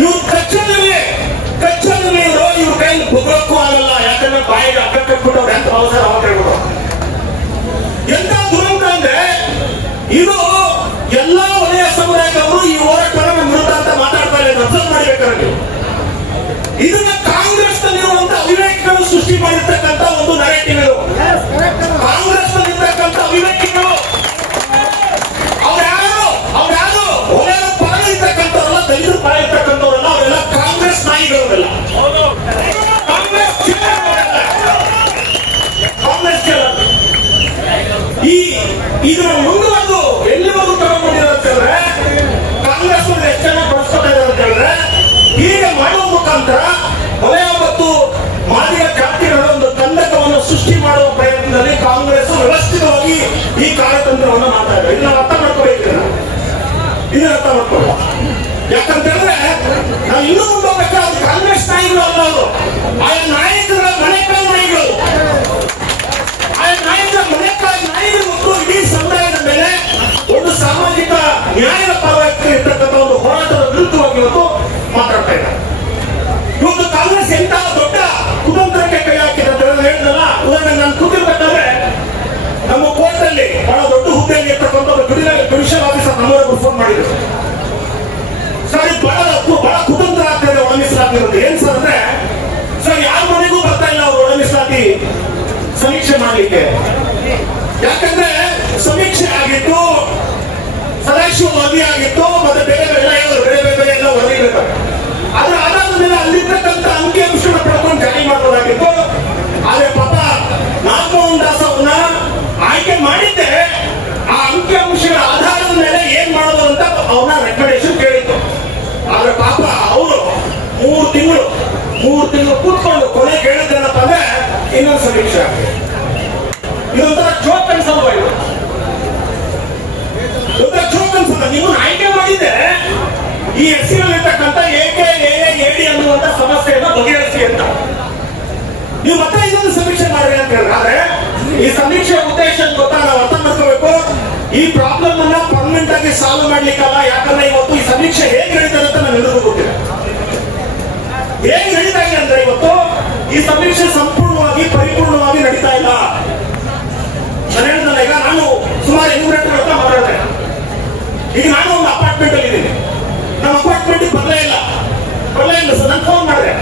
ಇವ್ರು ಕಚ್ಚಲ್ಲವೇ ಕಚ್ಚಲ್ಲವೇ ಇವರು ಇವ್ರ ಕೈಲಿ ಬಗ್ಲಕ್ಕೂ ಆಗಲ್ಲ. ಯಾಕಂದ್ರೆ ಬಾಯಿಗೆ ಅಕ್ಕ ಕಟ್ಬಿಟ್ಟವ್ರು ಎಂತ ಅವಸರ ಅವಾಗ ಹೇಳ್ಬಿಟ್ಟು ಎಂತ ದುರಂತ ಅಂದ್ರೆ ಇದು ಎಲ್ಲಾ ವಲಯ ಸಮುದಾಯದವರು ಈ ಹೋರಾಟವನ್ನು ವಿರುದ್ಧ ಅಂತ ಮಾತಾಡ್ತಾರೆ. ಅಬ್ಸರ್ವ್ ಮಾಡ್ಬೇಕಾದ್ರೆ ನೀವು. ಇದನ್ನ ಕಾಂಗ್ರೆಸ್ ನಲ್ಲಿರುವಂತ ಅವಿವೇಕಗಳು ಸೃಷ್ಟಿ ಮಾಡಿರ್ತಕ್ಕಂತ ಒಂದು ನರೇಟಿವ್ ಇದು ಕಾಂಗ್ರೆಸ್ ನಲ್ಲಿರ್ತಕ್ಕಂಥ ಅವಿವೇಕಗಳು ನಾಯಿಗಳವರೆಲ್ಲ ಕಾಂಗ್ರೆಸ್. ಈ ಇದರ ಮುಂದುವರೆದು ಎಲ್ಲಿವರೆಗೂ ತಗೊಂಡ್ಬಂದಿರೋ ಅಂತ ಹೇಳಿದ್ರೆ, ಕಾಂಗ್ರೆಸ್ ಎಷ್ಟು ಜನ ಬಳಸ್ಕೊತಾ ಇದ್ದಾರೆ ಅಂತ ಹೇಳಿದ್ರೆ, ಹೀಗೆ ಮಾಡುವ ಮುಖಾಂತರ ವಲಯ ಮತ್ತು ಮಾದಿಗ ಜಾತಿಗಳ ಒಂದು ಕಂದಕವನ್ನು ಸೃಷ್ಟಿ ಮಾಡುವ ಪ್ರಯತ್ನದಲ್ಲಿ ಕಾಂಗ್ರೆಸ್ ವ್ಯವಸ್ಥಿತವಾಗಿ ಈ ಕಾರ್ಯತಂತ್ರವನ್ನು ಮಾಡ್ತಾ ಇದೆ ಇದನ್ನ ಅರ್ಥ ಮಾಡ್ಕೋಬೇಕು. ಇದನ್ನ ಅರ್ಥ ಮಾಡ್ಕೊಳ್ಳ ಯಾಕಂತ ಹೇಳಿದ್ರೆ ನಾವು ಇನ್ನೂ ಮುಂದೆ ಹೋಗ್ಬೇಕಾದ್ರೆ ಅದು ಕಾಂಗ್ರೆಸ್ ಮಾಡ್ಲಿಕ್ಕೆ ಯಾಕಂದ್ರೆ ಸಮೀಕ್ಷೆ ಆಗಿತ್ತು ಸದಾಶಿವ ವರದಿ ಆಗಿತ್ತು, ಮತ್ತೆ ಬೇರೆ ಬೇರೆ ಬೇರೆ ಬೇರೆ ಎಲ್ಲ ವರದಿ ಆದ್ರೆ ಆಧಾರದ ಮೇಲೆ ಅಲ್ಲಿರ್ತಕ್ಕಂಥ ಅಂಕಿ ಅಂಶನ ಪಡ್ಕೊಂಡು ಜಾರಿ ಮಾಡೋದಾಗಿತ್ತು ಆದ್ರೆ ಪಾಪ, ನಾಗಮೋಹನ್ ದಾಸ್ ಅವ್ರನ್ನ ಆಯ್ಕೆ ಮಾಡಿದ್ದೆ. ಆ ಅಂಕಿ ಅಂಶಗಳ ಆಧಾರದ ಮೇಲೆ ಏನ್ ಮಾಡೋದು ಅಂತ ಅವ್ರನ್ನ ರೆಕಮೆಂಡೇಶನ್ ಕೇಳಿತ್ತು. ಆದ್ರೆ ಪಾಪ, ಅವರು ಮೂರು ತಿಂಗಳು ಮೂರು ತಿಂಗಳು ಕೂತ್ಕೊಂಡು ಕೊನೆ ಕೇಳಿದ್ದೇನಪ್ಪ ಅಂದ್ರೆ ಇನ್ನೊಂದು ಸಮೀಕ್ಷೆ ಇದೊಂಥರ ಜೋಕ್ ಅನ್ಸಲ್ವ ಇದು? ಒಂಥರ ಜೋಕ್ ಅನ್ಸಲ್ಲ ನೀವು ಆಯ್ಕೆ ಮಾಡಿದ್ದೆ ಈ ಹೆಸರಿನಲ್ಲಿರ್ತಕ್ಕಂಥ ಏಕೆ ಎ ಎಡಿ ಅನ್ನುವಂತ ಸಮಸ್ಯೆಯನ್ನು ಬಗೆಹರಿಸಿ ಅಂತ. ನೀವು ಮತ್ತೆ ಇದೊಂದು ಸಮೀಕ್ಷೆ ಮಾಡ್ರಿ ಅಂತ ಹೇಳಿದ್ರೆ ಈ ಸಮೀಕ್ಷೆ ಉದ್ದೇಶ ಗೊತ್ತಾ? ನಾವು ಅರ್ಥ ಮಾಡ್ಕೋಬೇಕು. ಈ ಪ್ರಾಬ್ಲಮ್ ಅನ್ನ ಪರ್ಮನೆಂಟ್ ಆಗಿ ಸಾಲ್ವ್ ಮಾಡ್ಲಿಕ್ಕಲ್ಲ. ಯಾಕಂದ್ರೆ ಇವತ್ತು ಈ ಸಮೀಕ್ಷೆ ಹೇಗೆ ನಡೀತದೆ ಅಂತ ನಾನು ಗೊತ್ತಿಲ್ಲ. ಹೇಗೆ ನಡೀತಾ ಇದೆ ಅಂದ್ರೆ ಇವತ್ತು ಈ ಸಮೀಕ್ಷೆ ಸಂಪೂರ್ಣವಾಗಿ ಪರಿಪೂರ್ಣವಾಗಿ ನಡೀತಾ ಇಲ್ಲ ನಾನು ಹೇಳಿದ್ನಲ್ಲ ಈಗ ನಾನು ಸುಮಾರು ಎನ್ಯೂಮರೇಟರ್ ಹತ್ರ ಮಾತಾಡಿದೆ ಈಗ ನಾನು ಒಂದು ಅಪಾರ್ಟ್ಮೆಂಟ್ ಅಲ್ಲಿ ಇದ್ದೀನಿ. ನಮ್ಮ ಅಪಾರ್ಟ್ಮೆಂಟ್ ಬರಲೇ ಇಲ್ಲ. ಬರಲೇ ಇಲ್ಲ ಸರ್. ನಾನು ಫೋನ್ ಮಾಡಿದೆ.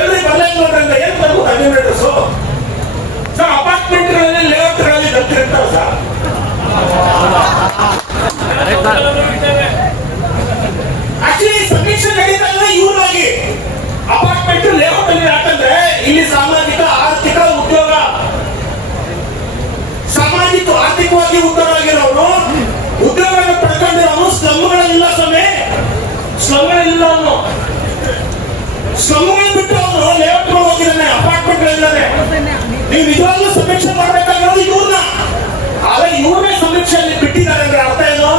ಎಲ್ರಿ ಬರಲೇ ಇಲ್ಲ ಅಂದ್ರೆ ಏನ್ ಬರ್ಬೋದು? ಎನ್ಯೂಮರೇಟರ್ಸ್ ಸ್ಲಮ್ಗಳು ಬಿಟ್ಟು ಅವನು ಲೇಔಟ್ ಹೋಗಿದ್ದಾನೆ ಅಪಾರ್ಟ್ಮೆಂಟ್ಗಳಿದ್ದಾನೆ ನೀವು ನಿಜವಾಗ್ಲೂ ಸಮೀಕ್ಷೆ ಮಾಡ್ಬೇಕಾಗಿರೋದು ಇವ್ರನ್ನ. ಆದ್ರೆ ಇವ್ರನ್ನೇ ಸಮೀಕ್ಷೆಯಲ್ಲಿ ಬಿಟ್ಟಿದ್ದಾರೆ ಅಂದ್ರೆ ಅರ್ಥ ಏನು?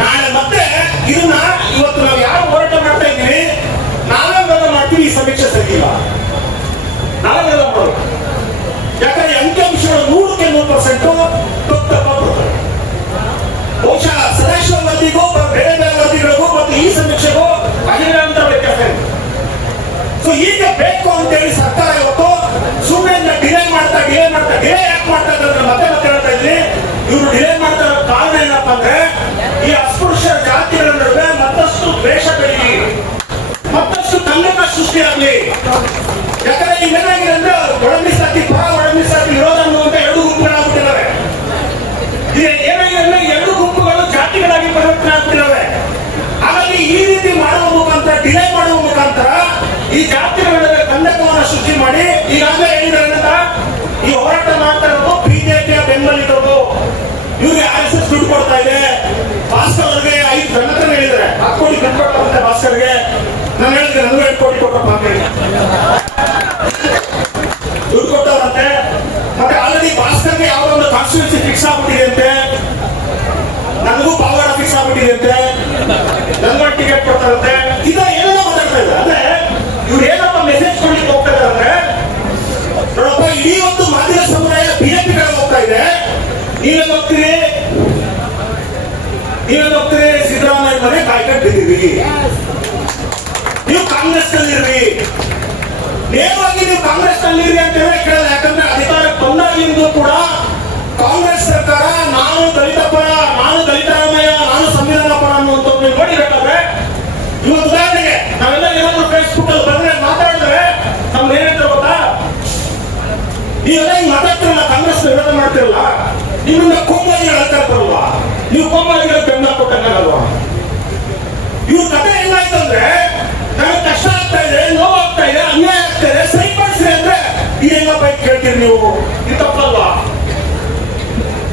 ನಾಳೆ ಮತ್ತೆ ಇದನ್ನ ಇವತ್ತು ನಾವು ಯಾವ ಹೋರಾಟ ಮಾಡ್ತಾ ಇದ್ದೀವಿ? ನಾವೇ ವಾದ ಮಾಡ್ತೀವಿ, ಈ ಸಮೀಕ್ಷೆ ಸರಿಯಿಲ್ಲ ನಾವೇ ವಾದ ಮಾಡೋದು. ಯಾಕಂದ್ರೆ ಅಂಕಿಅಂಶಗಳು ನೂರಕ್ಕೆ ನೂರು ಪರ್ಸೆಂಟ್ ಈ ಸಮೀಕ್ಷೆಗೂ ಅಜೀರ್ಣಾಂತರ ವ್ಯತ್ಯಾಸ ಸೊ ಈಗ ಬೇಕು ಅಂತ ಹೇಳಿ ಸರ್ಕಾರ ಇವತ್ತು ಸುಮ್ಮನೆ ಡಿಲೇ ಮಾಡ್ತಾ ಡಿಲೇ ಮಾಡ್ತಾ ಡಿಲೇ ಯಾಕೆ ಮಾಡ್ತಾ ಇದ್ದಾರೆ ಮತ್ತೆ ಮತ್ತೆ ಹೇಳ್ತಾ ಇದ್ದೀನಿ. ಇವರು ಡಿಲೇ ಮಾಡ್ತಾ ಕಾರಣ ಏನಪ್ಪಾ ಅಂದ್ರೆ ದುಡ್ಡು ಕೊಡ್ತಾ ಇದೆ. ಭಾಸ್ಕರ್ ಅವ್ರಿಗೆ ಐದು ಹೇಳಿದ್ದಾರೆ. ಹತ್ತು ಕೋಟಿ ದುಡ್ಡು ಕೊಡ್ತಾರಂತೆ ಭಾಸ್ಕರ್ಗೆ. ನಾನು ಹೇಳಿದ್ರೆ ಎಂಟು ಕೋಟಿ ಕೊಟ್ಟಪ್ಪ ನೀವು ಕಾಂಗ್ರೆಸ್ ಅಲ್ಲಿರ್ರಿ ನೇರವಾಗಿ ನೀವು ಕಾಂಗ್ರೆಸ್ ಅಲ್ಲಿರ್ರಿ ಅಂತ ಹೇಳಿ ಕೇಳಲ್ಲ ಯಾಕಂದ್ರೆ ಅಧಿಕಾರ ಬಂದಾಗಿಂದೂ ಕೂಡ ಕಾಂಗ್ರೆಸ್ ಸರ್ಕಾರ ನಾನು ದಲಿತ ಪರ ನಾನು ದಲಿತರಾಮಯ್ಯ ನಾನು ಸಂವಿಧಾನ ಪರ ಅನ್ನುವಂಥದ್ದು ನೀವು ನೋಡಿಬೇಕಾದ್ರೆ ಇವತ್ತು ಉದಾಹರಣೆಗೆ ನಾವೆಲ್ಲ ಏನಾದ್ರು ಫೇಸ್ಬುಕ್ ಅಲ್ಲಿ ಬಂದ್ರೆ ಮಾತಾಡಿದ್ರೆ ನಮ್ಗೆ ಏನಂತಾರೆ ಗೊತ್ತಾ? ನೀವೆಲ್ಲ ಹಿಂಗ್ ಮಾತಾಡ್ತಿರಲ್ಲ ಕಾಂಗ್ರೆಸ್ ವಿರೋಧ ಮಾಡ್ತಿರಲ್ಲ. ನೀವು ಕೋಮಾದಿಗಳು ಹೇಳ್ತಾ ಬರಲ್ವಾ ನೀವು ಕೋಮಾದಿಗಳ ಬೆಂಬಲ ಕೊಟ್ಟಂಗಲ್ವಾ ಇವ್ರ ಕತೆ ಏನಾಯ್ತಂದ್ರೆ ನನಗೆ ಕಷ್ಟ ಆಗ್ತಾ ಇದೆ ನೋವಾಗ್ತಾ ಇದೆ ಅನ್ಯಾಯ ಆಗ್ತಾ ಇದೆ. ಸರಿಪಡಿಸ್ರಿ ಅಂದ್ರೆ ಇದೆಲ್ಲ ಬೈಕ್ ಕೇಳ್ತೀರಿ ನೀವು? ಇದು ತಪ್ಪಲ್ವಾ?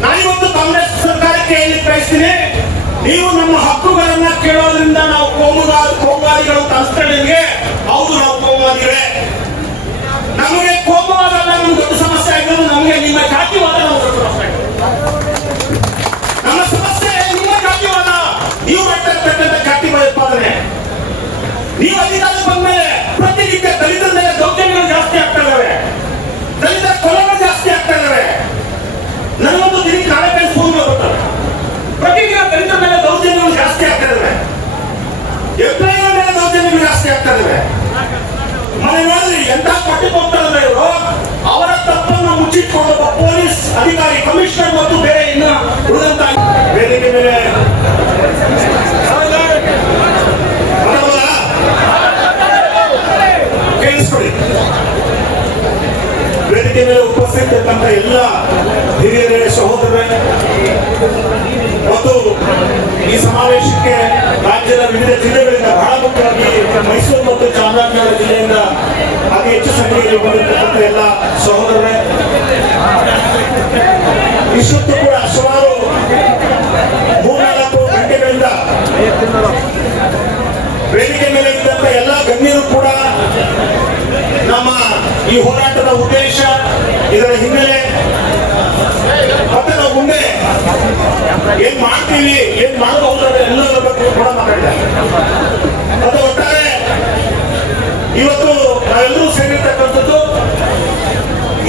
ನಾನಿವತ್ತು ಕಾಂಗ್ರೆಸ್ ಸರ್ಕಾರಕ್ಕೆ ಹೇಳಿ ಬಯಸ್ತೀನಿ ನೀವು ನಮ್ಮ ಹಕ್ಕುಗಳನ್ನ ಕೇಳೋದ್ರಿಂದ ನಾವು ಕೋಮುಗಾರ ಕೋಮುಗಾರಿಗಳು ಅಂತ ಅನ್ಸ್ತಾರೆ ನಿಮ್ಗೆ. ಹೌದು, ನಾವು ಕೋಮುಗಾರಿಗಳೇ ನಮಗೆ ಕೋಮುವಾದ ಅಲ್ಲ ನಮ್ಗೆ ದೊಡ್ಡ ಸಮಸ್ಯೆ ಆಗಿರೋದು ನಮಗೆ ನಿಮ್ಮ ಜಾತಿವಾದ ನಮ್ಗೆ ದೊಡ್ಡ ಸಮಸ್ಯೆ ನೀವು ಅಧಿಕಾರಕ್ಕೆ ಬಂದ್ಮೇಲೆ ಪ್ರತಿನಿತ್ಯ ದಲಿತರ ಮೇಲೆ ದೌರ್ಜನ್ಯಗಳು ಜಾಸ್ತಿ ಆಗ್ತಾ ಇದಾವೆ. ದಲಿತರ ಕೊಲೆಗಳು ಜಾಸ್ತಿ ಆಗ್ತಾ ಇದಾವೆ. ನನಗೊಂದು ದಿನಕ್ಕೆ ನಾಲ್ಕೈದು ಫೋನ್ ಬರ್ತವೆ ಪ್ರತಿದಿನ ದಲಿತರ ಮೇಲೆ ದೌರ್ಜನ್ಯಗಳು ಜಾಸ್ತಿ ಆಗ್ತಾ ಇದಾವೆ. ಎಫ್ಐಆರ್ ಮೇಲೆ ದೌರ್ಜನ್ಯಗಳು ಜಾಸ್ತಿ ಆಗ್ತಾ ಇದಾವೆ. ಮನೆ ನೋಡಿ ಎಂತ ಪಟ್ಟಿ ಹೋಗ್ತಾರೆ ಇವರು? ಅವರ ತಪ್ಪನ್ನು ಮುಚ್ಚಿಟ್ಕೊಂಡು ಪೊಲೀಸ್ ಅಧಿಕಾರಿ, ಕಮಿಷನರ್ ಮತ್ತು ಬೇರೆ ಇನ್ನ ಉಳಿದಂತ ವೇದಿಕೆ ಮೇಲೆ ಕೇಳಿಸ್ಕೊಳ್ಳಿ ವೇದಿಕೆ ಮೇಲೆ ಉಪಸ್ಥಿತಿರ್ತಕ್ಕಂಥ ಎಲ್ಲ ಹಿರಿಯರೇ, ಸಹೋದರರೇ, ಮತ್ತು ಈ ಸಮಾವೇಶಕ್ಕೆ ರಾಜ್ಯದ ವಿವಿಧ ಜಿಲ್ಲೆಗಳಿಂದ ಬಹಳ ಮುಖ್ಯವಾಗಿ ಮೈಸೂರು ಮತ್ತು ಚಾಮರಾಜನಗರ ಜಿಲ್ಲೆಯಿಂದ ಅತಿ ಹೆಚ್ಚು ಸಂಖ್ಯೆಯಲ್ಲಿ ಬಂದಿರತಕ್ಕಂಥ ಎಲ್ಲ ಸಹೋದರರೇ. ಇಷ್ಟೊತ್ತು ಕೂಡ ನಮ್ಮ ಈ ಹೋರಾಟದ ಉದ್ದೇಶ ಇದರ ಹಿನ್ನೆಲೆ ಮತ್ತೆ ನಾವು ಮುಂದೆ ಏನ್ ಮಾಡ್ತೀವಿ, ಏನ್ ಮಾಡಬಹುದು ಎಲ್ಲರ ಬಗ್ಗೆ ಕೂಡ ಮಾತಾಡಿದ್ದಾರೆ. ಮತ್ತೆ ಒಟ್ಟಾರೆ ಇವತ್ತು ನಾವೆಲ್ಲರೂ ಸೇರಿರ್ತಕ್ಕಂಥದ್ದು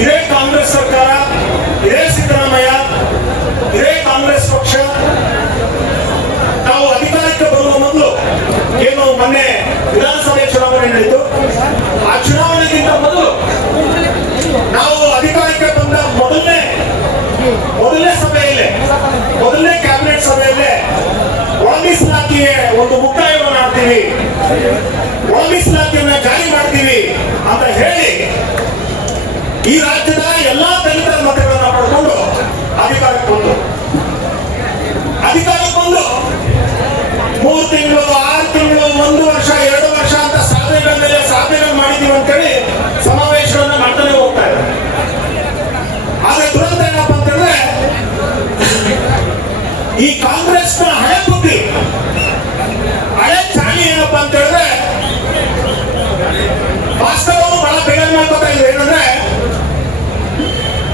ಇದೇ ಕಾಂಗ್ರೆಸ್ ಸರ್ಕಾರ ಇದೇ ಸಿದ್ದರಾಮಯ್ಯ ಇದೇ ಕಾಂಗ್ರೆಸ್ ಪಕ್ಷ ನಾವು ಅಧಿಕಾರಕ್ಕೆ ಬರುವ ಮೊದಲು ಏನು ಮೊನ್ನೆ ವಿಧಾನಸಭೆ ಚುನಾವಣೆ ನಡೆಯಿತು ಆ ಚುನಾವಣೆಗಿಂತ ಮೊದಲು ನಾವು ಅಧಿಕಾರಕ್ಕೆ ಬಂದ ಮೊದಲನೇ ಮೊದಲನೇ ಸಭೆಯಲ್ಲೇ ಮೊದಲನೇ ಕ್ಯಾಬಿನೆಟ್ ಸಭೆಯಲ್ಲೇ ಒಳ ಮೀಸಲಾತಿಗೆ ಒಂದು ಮುಕ್ತಾಯವನ್ನು ಮಾಡ್ತೀವಿ. ಮೀಸಲಾತಿಯನ್ನ ಜಾರಿ ಮಾಡ್ತೀವಿ ಅಂತ ಹೇಳಿ ಈ ರಾಜ್ಯದ ಎಲ್ಲಾ ದಲಿತರ ಮತಗಳನ್ನು ಪಡ್ಕೊಂಡು ಅಧಿಕಾರಕ್ಕೆ ಬಂದು ಮೂರು ತಿಂಗಳು ಆರು ತಿಂಗಳು ಒಂದು ವರ್ಷ ಎರಡು ವರ್ಷ ಅಂತ ಸಾಧನೆಗಳ ಮೇಲೆ ಸಾಧನೆಗಳು ಮಾಡಿದೀವಿ ಅಂತೇಳಿ ಸಮಾವೇಶಗಳನ್ನ ಮಾಡ್ತಾನೆ ಹೋಗ್ತಾ ಇದ್ದಾರೆ ಆದ್ರೆ ದುರಂತ ಏನಪ್ಪಾ ಅಂತಂದ್ರೆ ಈ ಕಾಂಗ್ರೆಸ್ನ ಹಳೆ ಬುದ್ಧಿ ಹಳೆ ಚಾಳಿ ಏನಪ್ಪಾ ಅಂತ ಹೇಳಿದ್ರೆ ವಾಸ್ತವವು ಬಹಳ ಬೇಗ ಮಾಡ್ಕೊತಾ ಇದೆ ಏನಂದ್ರೆ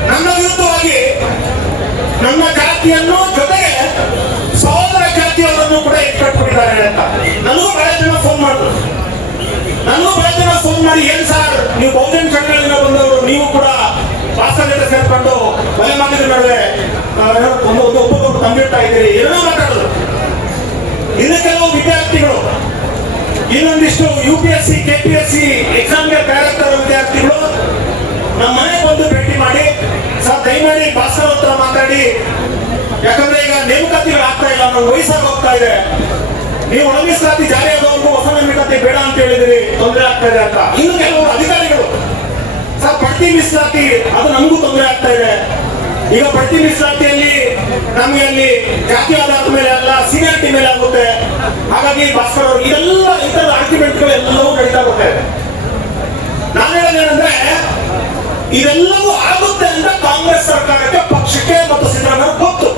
ನನ್ನ ವಿರುದ್ಧವಾಗಿ ನನ್ನ ಜಾತಿಯನ್ನು ಜೊತೆಗೆ ಸಹೋದರ ಜಾತಿಯವರನ್ನು ಕೂಡ ಇಟ್ಕೊಟ್ಬಿಟ್ಟಿದ್ದಾರೆ ಅಂತ. ನನಗೂ ಬಹಳ ಜನ ಫೋನ್ ಮಾಡಿದ್ರು ನನಗೂ ಬಹಳ ಜನ ಫೋನ್ ಮಾಡಿ ಏನ್ ಸರ್ ನೀವು ಬಹುಜನ ಸಂಘಗಳಿಂದ ಬಂದವರು, ನೀವು ಕೂಡ ಜೊತೆ ಸೇರ್ಕೊಂಡು ಮನೆ ಮಾತಿನ ನಡುವೆ ಒಂದು ಒಬ್ಬೊಬ್ಬರು ತಂದಿಡ್ತಾ ಇದ್ದೀರಿ, ಏನೋ ಮಾತಾಡಿದ್ರು ಇನ್ನು ಕೆಲವು ವಿದ್ಯಾರ್ಥಿಗಳು, ಇನ್ನೊಂದಿಷ್ಟು U P S C K P S C ಎಕ್ಸಾಮ್ಗೆ ತಯಾರಾಗ್ತಾರ ವಿದ್ಯಾರ್ಥಿಗಳು ನಮ್ಮ ಮನೆಗೆ ಬಂದು ಭೇಟಿ ಮಾಡಿ, ಸರ್, ದಯಮಾಡಿ ಭಾಸ್ಕರ್ ಹತ್ರ ಮಾತಾಡಿ ಯಾಕಂದ್ರೆ ಈಗ ನೇಮಕಾತಿಗಳು ಆಗ್ತಾ ಇಲ್ಲ, ನಾವು ವಯಸ್ಸಾಗಿ ಹೋಗ್ತಾ ಇದೆ. ನೀವು ಒಳ ಮೀಸಲಾತಿ ಜಾರಿ ಆಗೋವರೆಗೂ ಹೊಸ ನೇಮಕಾತಿ ಬೇಡ ಅಂತ ಹೇಳಿದಿರಿ. ತೊಂದರೆ ಆಗ್ತಾ ಇದೆ ಅಂತ. ಇನ್ನು ಕೆಲವರು ಅಧಿಕಾರಿಗಳು, ಸರ್ ಪಟ್ಟಿ ಮೀಸಲಾತಿ, ಅದು ನಮಗೂ ತೊಂದರೆ ಆಗ್ತಾ ಇದೆ. ಈಗ ಪಟ್ಟಿ ಮೀಸಲಾತಿಯಲ್ಲಿ ನಮಗೆ ಅಲ್ಲಿ ಜಾತಿ ಆಧಾರದ ಮೇಲೆ ಅಲ್ಲ ಸೀನಿಯಾರಿಟಿ ಮೇಲೆ ಆಗುತ್ತೆ. ಹಾಗಾಗಿ ಭಾಸ್ಕರ್ ಅವರು, ಇದೆಲ್ಲ ಈ ತರದ ಆರ್ಗ್ಯುಮೆಂಟ್ಗಳು ಎಲ್ಲವೂ ನಡೀತಾ ಬರ್ತಾ ಇದೆ. ನಾನು ಹೇಳೋದೇನೆಂದ್ರೆ ಇದೆಲ್ಲವೂ ಆಗುತ್ತೆ ಅಂತ ಕಾಂಗ್ರೆಸ್ ಸರ್ಕಾರಕ್ಕೆ ಪಕ್ಷಕ್ಕೆ ಮತ್ತು ಸಿದ್ದರಾಮಯ್ಯ ಗೊತ್ತು.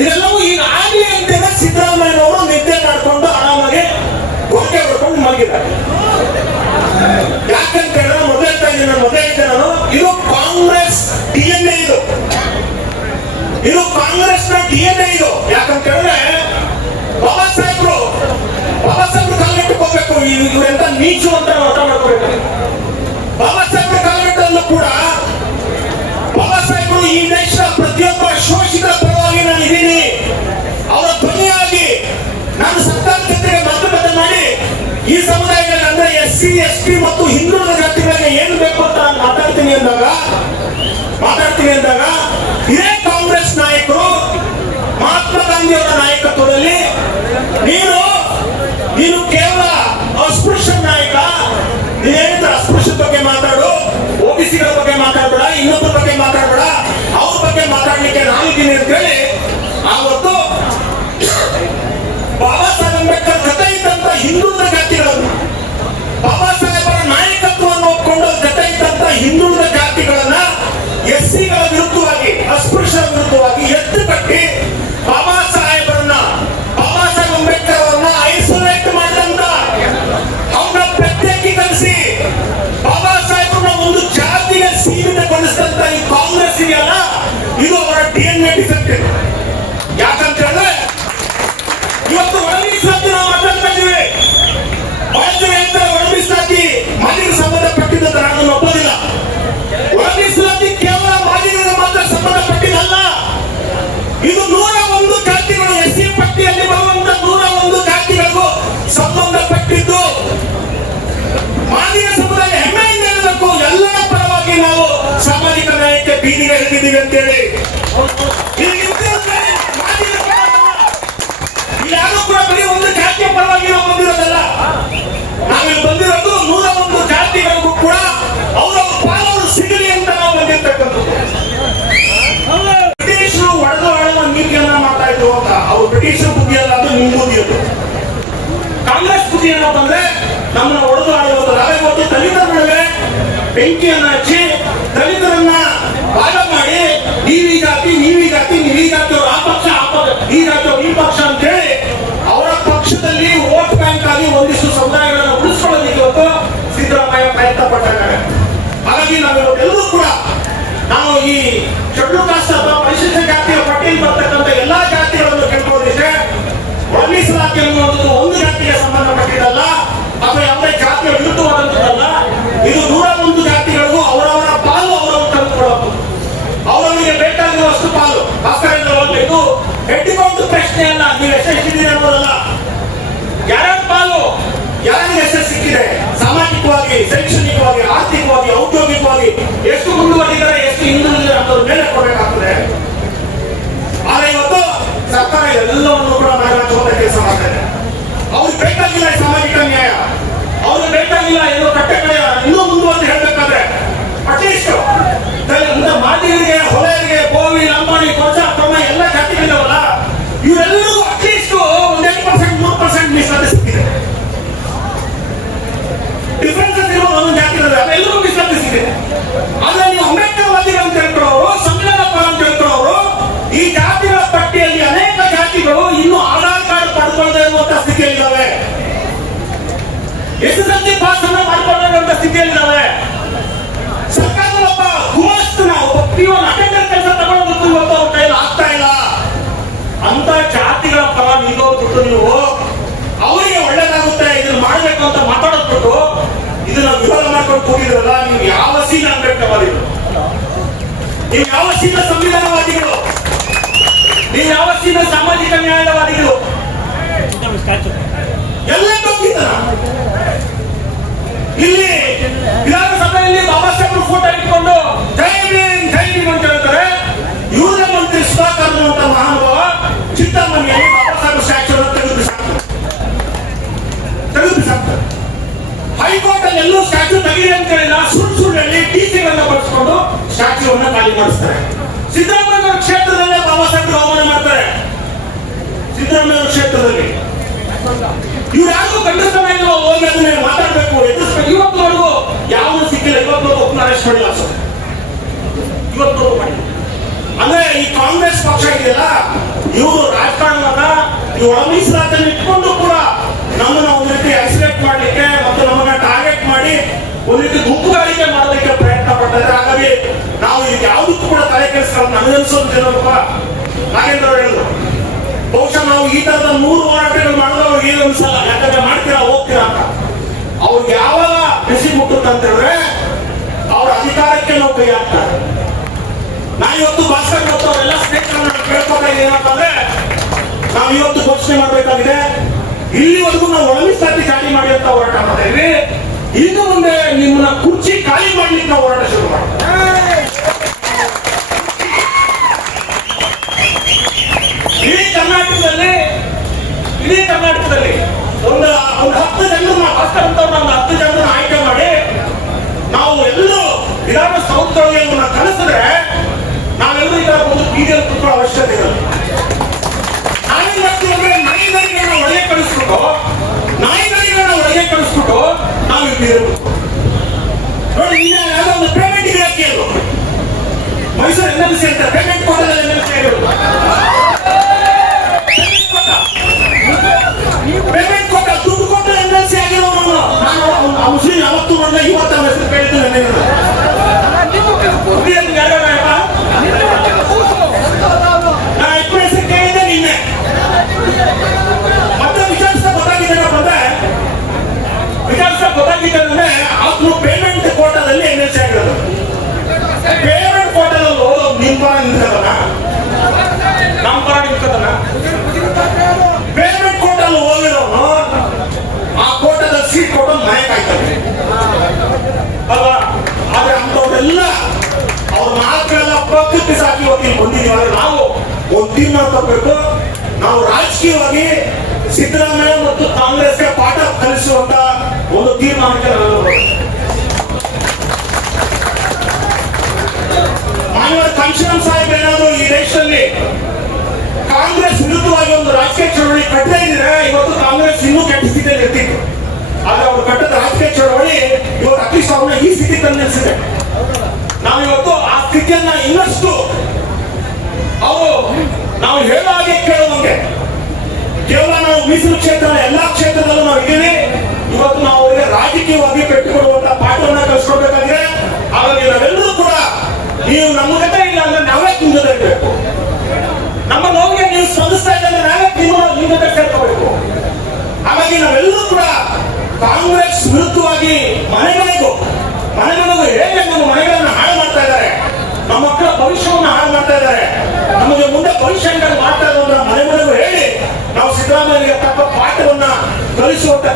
ಇದೆಲ್ಲವೂ ಈಗ ಆಗಲಿ ಅಂತ ಸಿದ್ದರಾಮಯ್ಯನವರು ನಿದ್ದೆ ಮಾಡಿಕೊಂಡು ಆರಾಮಾಗಿ ಗೊಂಕೆ ಹೊಡ್ಕೊಂಡು ಮಲಗಿದ್ದಾರೆ. ಯಾಕಂತ ಹೇಳಿದ್ರೆ ಮೊದಲೇ ತಾಯಿ ಮೊದಲೇ ಇದ್ದೆ ನಾನು, ಇದು ಕಾಂಗ್ರೆಸ್ ಡಿ ಎನ್ ಇದು. ಇದು ಕಾಂಗ್ರೆಸ್ನ ಡಿ ಎನ್ ಎ ಇದು. ಯಾಕಂತ ಹೇಳಿದ್ರೆ ಬಾಬಾ ಸಾಹೇಬ್ರು ಬಾಬಾ ಸಾಹೇಬ್ರು ಕಾಲಿಟ್ಟುಕೋಬೇಕು ಇವರೆಂತ ನೀಚು ಅಂದ್ರೆ ಎಸ್ ಸಿ ಎಸ್ ಟಿ ಮತ್ತು ಹಿಂದುಳಿದ ಜಾತಿಗಳಿಗೆ ಏನು ಬೇಕು ಅಂತ ನಾನು ಮಾತಾಡ್ತೀನಿ ಅಂದಾಗ ಮಾತಾಡ್ತೀನಿ ಅಂದಾಗ, ಇದೇ ಕಾಂಗ್ರೆಸ್ ನಾಯಕರು ಮಹಾತ್ಮ ಗಾಂಧಿ ಅವರ ನಾಯಕತ್ವದಲ್ಲಿ ನೀನು ನೀನು ಕೇವಲ ಅಸ್ಪೃಶ್ಯ ನಾಯಕ ನೀನೇನಿದ್ರೆ ಅಸ್ಪೃಶ್ಯ ಬಗ್ಗೆ ಮಾತಾಡು ಓಬಿಸಿಗಳ ಬಗ್ಗೆ ಮಾತಾಡಬೇಡ, ಇನ್ನೊಬ್ಬರ ಬಗ್ಗೆ ಮಾತಾಡಬೇಡ, ಅವ್ರ ಬಗ್ಗೆ ಮಾತಾಡ್ಲಿಕ್ಕೆ ನಾನಿದ್ದೀನಿ ಅಂತೇಳಿ ಆವತ್ತು ಬಾಬಾ ಸಾಹೇಬ್ ಅಂಬೇಡ್ಕರ್ ಕಥೆ ಇದ್ದಂತ ಹಿಂದುಳಿದ ಇದ್ದಂತ ಬೀದಿಗೆ ಇಳಿದಿದ್ದೀವಿ ಅಂತೇಳಿ. ಒಂದು ಬಂದಿರೋದು ನೂರ ಒಂದು ಜಾತಿಗಳಿಗೂ ಕೂಡ ಅವರ ಸಿಗಲಿ ಅಂತ ನಾವು ಬ್ರಿಟಿಷರು ಅಂತ. ಅವ್ರು ಬ್ರಿಟಿಷರು ಬುದ್ಧಿಯಲ್ಲ ಅದು ಕಾಂಗ್ರೆಸ್ ಅಂದ್ರೆ ನಮ್ಮನ್ನ ಒಡೆದು ಇವತ್ತು ದಲಿತರ ನಡುವೆ ಬೆಂಕಿಯನ್ನ ಹಚ್ಚಿ ದಲಿತರನ್ನ ನೀವ್ ಜಾತಿ ನೀವೀ ಜಾತಿ ನೀವೀ ಜಾತಿಯವರು ಆ ಪಕ್ಷ ಆ ಪಕ್ಷ. ಈ ಜಾತಿಯವರು ಈ ಪಕ್ಷ ಅಂತ ಹೇಳಿ ಅವರ ಪಕ್ಷದಲ್ಲಿ ವೋಟ್ ಬ್ಯಾಂಕ್ ಆಗಿ ಒಂದಿಷ್ಟು ಸಮುದಾಯಗಳನ್ನು ಉಳಿಸ್ಕೊಳ್ಳೋದಕ್ಕೆ ಇವತ್ತು ಸಿದ್ದರಾಮಯ್ಯ ಪ್ರಯತ್ನ ಪಟ್ಟಿದ್ದಾರೆ ಹಾಗಾಗಿ ಎಲ್ಲರೂ ಕೂಡ ನಾವು ಈ ಶೆಡ್ಯೂಲ್ ಕಾಸ್ಟ್ ಅಥವಾ ಪರಿಶಿಷ್ಟ ಜಾತಿಯ ಪಟ್ಟಿಯಲ್ಲಿ ಬರ್ತಕ್ಕಂಥ ಎಲ್ಲಾ ಜಾತಿಗಳನ್ನು ಕೇಳ್ಕೊಳ್ಳೋದಿದ್ರೆ ಒಳ ಮೀಸಲಾತಿ ಅನ್ನುವಂಥದ್ದು ಒಂದು ಜಾತಿಗೆ ಸಂಬಂಧಪಟ್ಟಿದ್ದಲ್ಲ, ಅಥವಾ ಯಾವುದೇ ಜಾತಿಯ ವಿರುದ್ಧವಾದಂಥದ್ದಲ್ಲ, ಇದು ನೂರ ಒಂದು ಎಲ್ಲವನ್ನು ಕೂಡ ನಾಗರಾಜ್ ಕೆಲಸ ಮಾಡ್ತಾರೆ ಅವ್ರು ಬೇಕಾಗಿಲ್ಲ ಸಾಮಾಜಿಕ ನ್ಯಾಯ. ಅವ್ರು ಬೇಕಾಗಿಲ್ಲ ಏನೋ ಕಟ್ಟೆ ಇನ್ನೂ ಮುಂದುವರೆದು ಹೇಳ್ಬೇಕಾದ್ರೆ ಅಟ್ಲೀಸ್ಟ್ ಮಾದಿಗರಿಗೆ ಹೊಲೆಯರಿಗೆ ಕೂಗಿದ್ರಲ್ಲ, ನೀವು ಯಾವ ಸೀನ ಅಂಬೇಡ್ಕರ್ವಾದಿಗಳು ನೀವು ಯಾವ ಸೀನ ಸಂವಿಧಾನವಾದಿಗಳು? ನೀವು ಯಾವ ಸೀನ ಸಾಮಾಜಿಕ ನ್ಯಾಯವಾದಿಗಳು ಎಲ್ಲ ಇಲ್ಲಿ ವಿಧಾನಸಭೆಯಲ್ಲಿ ಬಾಬಾ ಸಾಹೇಬ್ ಫೋಟೋ ಇಟ್ಕೊಂಡು, ಜೈ ಭೀಮ್ ಜೈ ಭೀಮ್ ಅಂತ ಹೇಳ್ತಾರೆ. ಇವರ ಮಂತ್ರಿ ಸುಧಾಕರ್ ಅನ್ನುವಂತ ಮಹಾನುಭಾವ ಚಿಂತಾಮಣಿಯಲ್ಲಿ ಬಾಬಾ ಸಾಹೇಬ್ ಸ್ಟ್ಯಾಚ್ಯೂ ತೆಗೆದು ಸಾಕು ತೆಗೆದು ಬಿಸಾಕ್ತಾರೆ. ಹೈಕೋರ್ಟ್ ಅಲ್ಲಿ ಎಲ್ಲೂ ಸ್ಟ್ಯಾಚ್ಯೂ ತೆಗೀರಿ ಅಂತ ಹೇಳಿಲ್ಲ. ಸುಳ್ಳು ಸುಳ್ಳಲ್ಲಿ ಹೇಳಿ ಟೀಕೆಗಳನ್ನ ಬಳಸ್ಕೊಂಡು ಸ್ಟ್ಯಾಚ್ಯೂವನ್ನ ಖಾಲಿ ಮಾಡಿಸ್ತಾರೆ. ಸಿದ್ದರಾಮಯ್ಯ ಕ್ಷೇತ್ರದಲ್ಲೇ ಬಾಬಾ ಸಾಹೇಬ್ ಅವಮಾನ ಮಾಡ್ತಾರೆ. ಸಿದ್ದರಾಮಯ್ಯ ಕ್ಷೇತ್ರದಲ್ಲಿ. ಇವ್ರು ಯಾರು ಖಂಡಿಸ್ತಾನೆ ಇಲ್ಲ ಹೋಗಿ ಅದನ್ನ ಮಾತಾಡ್ಬೇಕು, ಎದುರಿಸ್ಬೇಕು. ಇವತ್ತುವರೆಗೂ ಯಾವ ಸಿಕ್ಕಿಲ್ಲ. ಇವತ್ತು ಒಬ್ಬನ ಅರೆಸ್ಟ್ ಮಾಡಿಲ್ಲ ಸರ್ ಇವತ್ತು ಅಂದ್ರೆ ಈ ಕಾಂಗ್ರೆಸ್ ಪಕ್ಷ ಇದೆಯಲ್ಲ, ಇವರು ರಾಜಕಾರಣವನ್ನ ಈ ಒಳ ಮೀಸಲಾತಿಯನ್ನು ಇಟ್ಕೊಂಡು ಕೂಡ ನಮ್ಮನ್ನ ಒಂದು ರೀತಿ ಐಸೋಲೇಟ್ ಮಾಡ್ಲಿಕ್ಕೆ ಮತ್ತು ನಮ್ಮನ್ನ ಟಾರ್ಗೆಟ್ ಮಾಡಿ ಒಂದು ರೀತಿ ಗುಂಪುಗಾರಿಕೆ ಮಾಡೋದಕ್ಕೆ ಪ್ರಯತ್ನ ಪಡ್ತಾರೆ. ಹಾಗಾಗಿ ನಾವು ಇದಕ್ಕೆ ಯಾವುದಕ್ಕೂ ಕೂಡ ತಲೆ ಕೆಡಿಸ್ಕೊಂಡು ನನಗನ್ಸೋದು ಏನಪ್ಪ? ನಾಗೇಂದ್ರ ಅವ್ರು ಹೇಳಿದ್ರು ಬಹುಶಃ ನಾವು ಈ ತರದ ಮೂರು ಹೋರಾಟಗಳು ಮಾಡಿದ್ರೆ ಅವ್ರಿಗೆ ಏನು ಅನ್ಸಲ್ಲ. ಯಾಕಂದ್ರೆ ಮಾಡ್ತೀರಾ, ಹೋಗ್ತೀರಾ ಅಂತ. ಅವ್ರಿಗೆ ಯಾವಾಗ ಬಿಸಿ ಮುಟ್ಟುತ್ತ ಅಂತ ಹೇಳಿದ್ರೆ ಅವ್ರ ಅಧಿಕಾರಕ್ಕೆ ನಾವು ಕೈ ಹಾಕ್ತಾರೆ. ನಾನು ಇವತ್ತು ಭಾಷಣ ಮತ್ತು ಅವರೆಲ್ಲ ಸ್ನೇಹಿತರನ್ನ ಕೇಳ್ಕೊತಾ ಅಂದ್ರೆ, ನಾವು ಇವತ್ತು ಘೋಷಣೆ ಮಾಡಬೇಕಾಗಿದೆ. ಇಲ್ಲಿವರೆಗೂ ನಾವು ಒಳಮಿಸ್ತಾತಿ ಖಾಲಿ ಮಾಡಿ ಅಂತ ಹೋರಾಟ ಮಾಡ್ತಾ ಇದ್ವಿ. ಇನ್ನು ಮುಂದೆ ನಿಮ್ಮನ್ನ ಕುರ್ಚಿ ಖಾಲಿ ಮಾಡ್ಲಿಕ್ಕೆ ನಾವು ಹೋರಾಟ ಶುರು ಮಾಡ್ತೇವೆ ಇಡೀ ಕರ್ನಾಟಕದಲ್ಲಿ ಇಡೀ ಕರ್ನಾಟಕದಲ್ಲಿ ಒಂದು ಒಂದು ಹತ್ತು ಜನರನ್ನ ಭಾಸ್ಕರ್ ಅಂತವ್ರನ್ನ ಒಂದು ಹತ್ತು ಜನರನ್ನ ಆಯ್ಕೆ ಮಾಡಿ ನಾವು ಎಲ್ಲರೂ ವಿಧಾನಸೌಧದೊಳಗೆ ಇವ್ರನ್ನ ಕಳಿಸಿದ್ರೆ ನಾವೆಲ್ಲರೂ ಈ ತರ ಒಂದು ಬೀದಿಯಲ್ಲಿ ಅವಶ್ಯಕತೆ ನಾವೇನ್ ಮಾಡ್ತೀವಿ ಅಂದ್ರೆ ನಾಯಿಗಳಿಗಳನ್ನ ಒಳಗೆ ಕಳಿಸ್ಬಿಟ್ಟು ನಾಯಿಗಳಿಗಳನ್ನ ಒಳಗೆ ಕಳಿಸ್ಬಿಟ್ಟು ನಾವು ಇಲ್ಲಿ ನೋಡಿ ಈಗ ಯಾವುದೋ ಒಂದು ಪೇಮೆಂಟ್ ಇಲಾಖೆ ಅದು ಮೈಸೂರು ಎನ್ ಎಲ್ ಸಿ ಅಂತ ಪೇಮೆಂಟ್ ಸಿ ಪೇಮೆಂಟ್ ಕೊಟ್ಟ ದುಡ್ಡು ಕೊಟ್ಟು ಎನ್ ಎಲ್ ಸಿ ಆಗಿರೋ ನಾನು ಯಾವತ್ತೂ ನೋಡಿದ ಇವತ್ತು ಅವನ ಹೆಸರು ಕೇಳಿದ್ದು ಪೇಮೆಂಟ್ ಕೋಟಲ್ಲಿ ಹೋಗಿರೋನು ಆ ಕೋಟದ ಸೀಟ್ ಕೊಡೋದು ಮನೆ ಕಾಯ್ತಾರೆ ಅಲ್ವಾ? ಆದ್ರೆ ಅಂತವ್ರೆಲ್ಲ ಅವ್ರ ಮಾತುಗಳೆಲ್ಲ ಪ್ರಕೃತಿ ಸಾಕಿ ಹೋಗಿ ಬಂದಿದ್ದೀವಿ. ನಾವು ಒಂದು ತೀರ್ಮಾನ ತರಬೇಕು ನಾವು ರಾಜಕೀಯವಾಗಿ ಸಿದ್ದರಾಮಯ್ಯ ಮತ್ತು ಕಾಂಗ್ರೆಸ್ಗೆ ಪಾಠ ಕಲಿಸುವಂತ ಒಂದು ತೀರ್ಮಾನಕ್ಕೆ ಬರ್ಬೇಕು. ಮಾನ್ಯ ಕಾಂಶರಾಮ್ ಸಾಹೇಬ್ ಏನಾದ್ರು ಈ ದೇಶದಲ್ಲಿ ಕಾಂಗ್ರೆಸ್ ವಿರುದ್ಧವಾಗಿ ಒಂದು ರಾಜಕೀಯ ಚಳವಳಿ ಕಟ್ಟದೇ ಇದ್ರೆ ಇವತ್ತು ಕಾಂಗ್ರೆಸ್ ಇನ್ನೂ ಕೆಟ್ಟ ಸ್ಥಿತಿಯಲ್ಲಿ ಇರ್ತಿತ್ತು. ಆದ್ರೆ ಅವರು ಕಟ್ಟದ ರಾಜಕೀಯ ಚಳವಳಿ ಇವತ್ತು ಅಟ್ಲೀಸ್ಟ್ ಅವ್ರನ್ನ ಈ ಸ್ಥಿತಿ ನಾವು ಇವತ್ತು ಆ ಸ್ಥಿತಿಯನ್ನ ಇನ್ನಷ್ಟು ಅವರು ನಾವು ಹೇಳೋ ಹಾಗೆ ಕೇಳುವಂಗೆ. ಕೇವಲ ನಾವು ಮೀಸಲು ಕ್ಷೇತ್ರ ಎಲ್ಲಾ ಕ್ಷೇತ್ರದಲ್ಲೂ ನಾವು ಇದ್ದೀವಿ. ಇವತ್ತು ನಾವು ಅವರಿಗೆ ರಾಜಕೀಯವಾಗಿ ಕಟ್ಟಿಕೊಡುವಂತ ಕೊಡುವಂತ ಪಾಠವನ್ನ ಕಲಿಸ್ಕೊಡ್ಬೇಕಾಗಿದೆ. ಹಾಗಾಗಿ ನಾವೆಲ್ಲರೂ ಕೂಡ ನೀವು ನಮ್ಮ ಜೊತೆ ಇಲ್ಲ ಅಂದ್ರೆ ನಾವೇ ಇರಬೇಕು. ನಮ್ಮ ನಾವೇ ತಕ್ಕಂಥವರು ಹಾಗಾಗಿ ನಾವೆಲ್ಲರೂ ಕೂಡ ಕಾಂಗ್ರೆಸ್ ವಿರುದ್ಧವಾಗಿ ಮನೆ ಮನೆಗೂ, ಮನೆ ಹೇಗೆ ನಮ್ಮ ಮನೆಗಳನ್ನು ಹಾಳು ಮಾಡ್ತಾ ಇದ್ದಾರೆ, ನಮ್ಮ ಮಕ್ಕಳ ಭವಿಷ್ಯವನ್ನು ಹಾಳು ಮಾಡ್ತಾ ಇದ್ದಾರೆ, ನಮಗೆ ಮುಂದೆ ಭವಿಷ್ಯ ಮಾಡ್ತಾ ಇರೋದನ್ನ ಹೇಳಿ ನಾವು ಸಿದ್ದರಾಮಯ್ಯ ತಪ್ಪ ಪಾಠವನ್ನ ಕಲಿಸುವಂತ